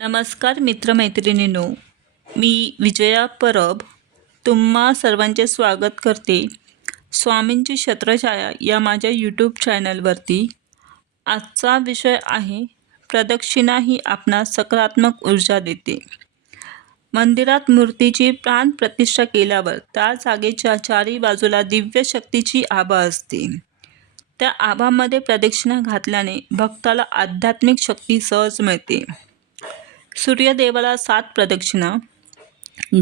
नमस्कार मित्रमैत्रिणींनो मी विजया परब तुम्हा सर्वांचे स्वागत करते. स्वामींची छत्रछाया या माझ्या यूट्यूब चॅनलवरती आजचा विषय आहे प्रदक्षिणा ही आपणास सकारात्मक ऊर्जा देते. मंदिरात मूर्तीची प्राण प्रतिष्ठा केल्यावर त्या जागेच्या चारी बाजूला दिव्य शक्तीची आभा असते. त्या आभामध्ये प्रदक्षिणा घातल्याने भक्ताला आध्यात्मिक शक्ती सहज मिळते. सूर्यदेवाला सात प्रदक्षिणा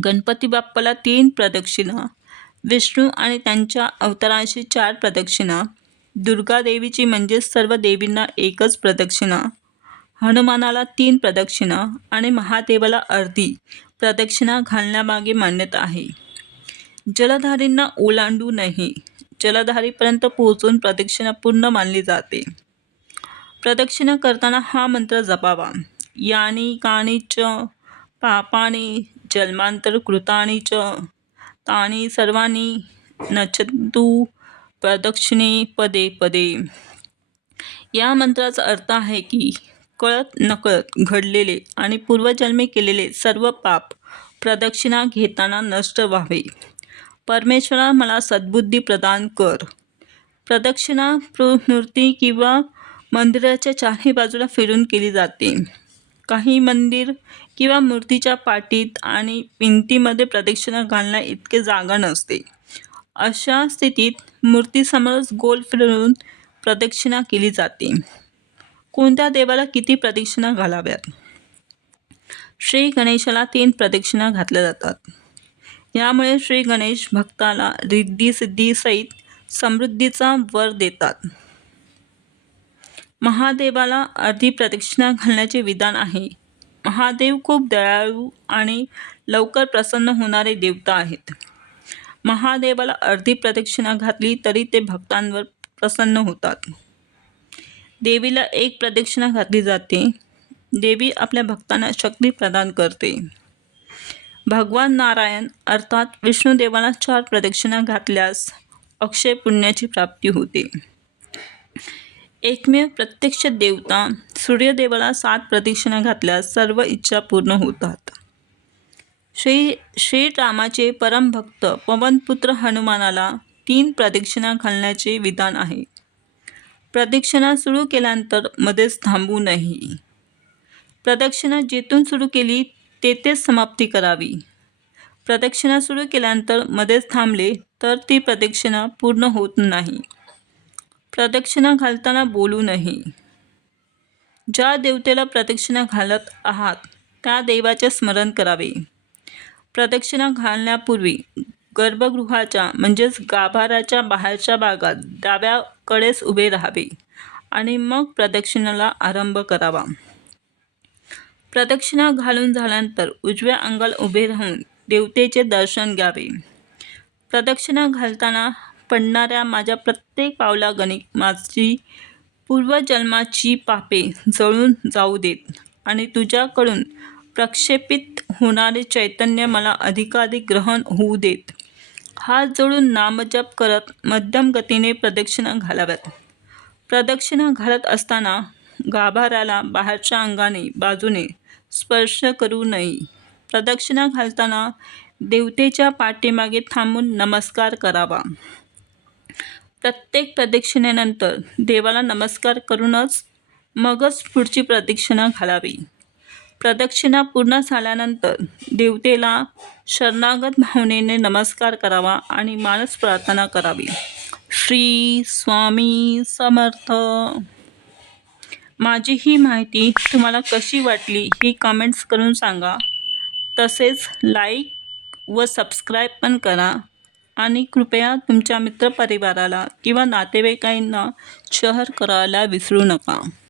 गणपती बाप्पाला तीन प्रदक्षिणा विष्णू आणि त्यांच्या अवतारांशी चार प्रदक्षिणा दुर्गा देवीची म्हणजेच सर्व देवींना एकच प्रदक्षिणा हनुमानाला तीन प्रदक्षिणा आणि महादेवाला अर्धी प्रदक्षिणा घालण्यामागे मान्यता आहे. जलधारींना ओलांडू नाही जलधारीपर्यंत पोहोचून प्रदक्षिणा पूर्ण मानली जाते. प्रदक्षिणा करताना हा मंत्र जपावा. यानी कानी च पापानी जन्मांतरकृतानि च। तानी सर्वाणी नचंतु प्रदक्षिणे पदे पदे। या मंत्राचा अर्थ आहे की कळत नकळत घडलेले आणि पूर्वजन्मी केलेले सर्व पाप प्रदक्षिणा घेताना नष्ट व्हावे. परमेश्वरा मला सद्बुद्धी प्रदान कर. प्रदक्षिणा मूर्ती किंवा मंदिराच्या चारही बाजूला फिरून केली जाते. काही मंदिर किंवा मूर्तीच्या पाटीत आणि भिंतीमध्ये प्रदक्षिणा घालण्या इतके जागा नसते. अशा स्थितीत मूर्तीसमोरच गोल फिरवून प्रदक्षिणा केली जाते. कोणत्या देवाला किती प्रदक्षिणा घालाव्यात? श्री गणेशाला तीन प्रदक्षिणा घातल्या जातात. यामुळे श्री गणेश भक्ताला रिद्धी सिद्धीसहित समृद्धीचा वर देतात. महादेवाला अर्धी प्रदक्षिणा घालण्याचे विधान आहे. महादेव खूप दयाळू आणि लवकर प्रसन्न होणारे देवता आहेत. महादेवाला अर्धी प्रदक्षिणा घातली तरी ते भक्तांवर प्रसन्न होतात. देवीला एक प्रदक्षिणा घातली जाते. देवी आपल्या भक्तांना शक्ती प्रदान करते. भगवान नारायण अर्थात विष्णुदेवाला चार प्रदक्षिणा घातल्यास अक्षय पुण्याची प्राप्ती होते. एकमेव प्रत्यक्ष देवता सूर्यदेवाला सात प्रदक्षिणा घातल्यास सर्व इच्छा पूर्ण होतात. श्री श्रीरामाचे परमभक्त पवनपुत्र हनुमानाला तीन प्रदक्षिणा घालण्याचे विधान आहे. प्रदक्षिणा सुरू केल्यानंतर मध्येच थांबू नये. प्रदक्षिणा जेथून सुरू केली तेथेच समाप्ती करावी. प्रदक्षिणा सुरू केल्यानंतर मध्येच थांबले तर ती प्रदक्षिणा पूर्ण होत नाही. प्रदक्षिणा घालताना बोलू नये ज्या देवतेला प्रदक्षिणा घालत आहात त्या देवाचे स्मरण करावे. प्रदक्षिणा घालण्यापूर्वी गर्भगृहाच्या म्हणजेच गाभाराच्या बाहेरच्या भागात डाव्याकडेच उभे राहावे आणि मग प्रदक्षिणाला आरंभ करावा. प्रदक्षिणा घालून झाल्यानंतर उजव्या अंगाला उभे राहून देवतेचे दर्शन घ्यावे. प्रदक्षिणा घालताना पडणाऱ्या माझ्या प्रत्येक पावलागणिक माझी पूर्वजन्माची पापे जळून जाऊ देत आणि तुझ्याकडून प्रक्षेपित होणारे चैतन्य मला अधिकाधिक ग्रहण होऊ देत. हात जोडून नामजप करत मध्यम गतीने प्रदक्षिणा घालाव्यात प्रदक्षिणा घालत असताना गाभाऱ्याला बाहेरच्या अंगाने बाजूने स्पर्श करू नये. प्रदक्षिणा घालताना देवतेच्या पाठीमागे थांबून नमस्कार करावा. प्रत्येक प्रदक्षिणेनंतर देवाला नमस्कार करूनच मगच पुढची प्रदक्षिणा घालावी. प्रदक्षिणा पूर्ण झाल्यानंतर देवतेला शरणागत भावनेने नमस्कार करावा आणि मानस प्रार्थना करावी. श्री स्वामी समर्थ. माझी ही माहिती तुम्हाला कशी वाटली ही कमेंट्स करून सांगा. तसेच लाईक व सबस्क्राईब पण करा. आणि कृपया तुमच्या मित्रपरिवाराला किंवा नातेवाईकांना शहर करायला विसरू नका.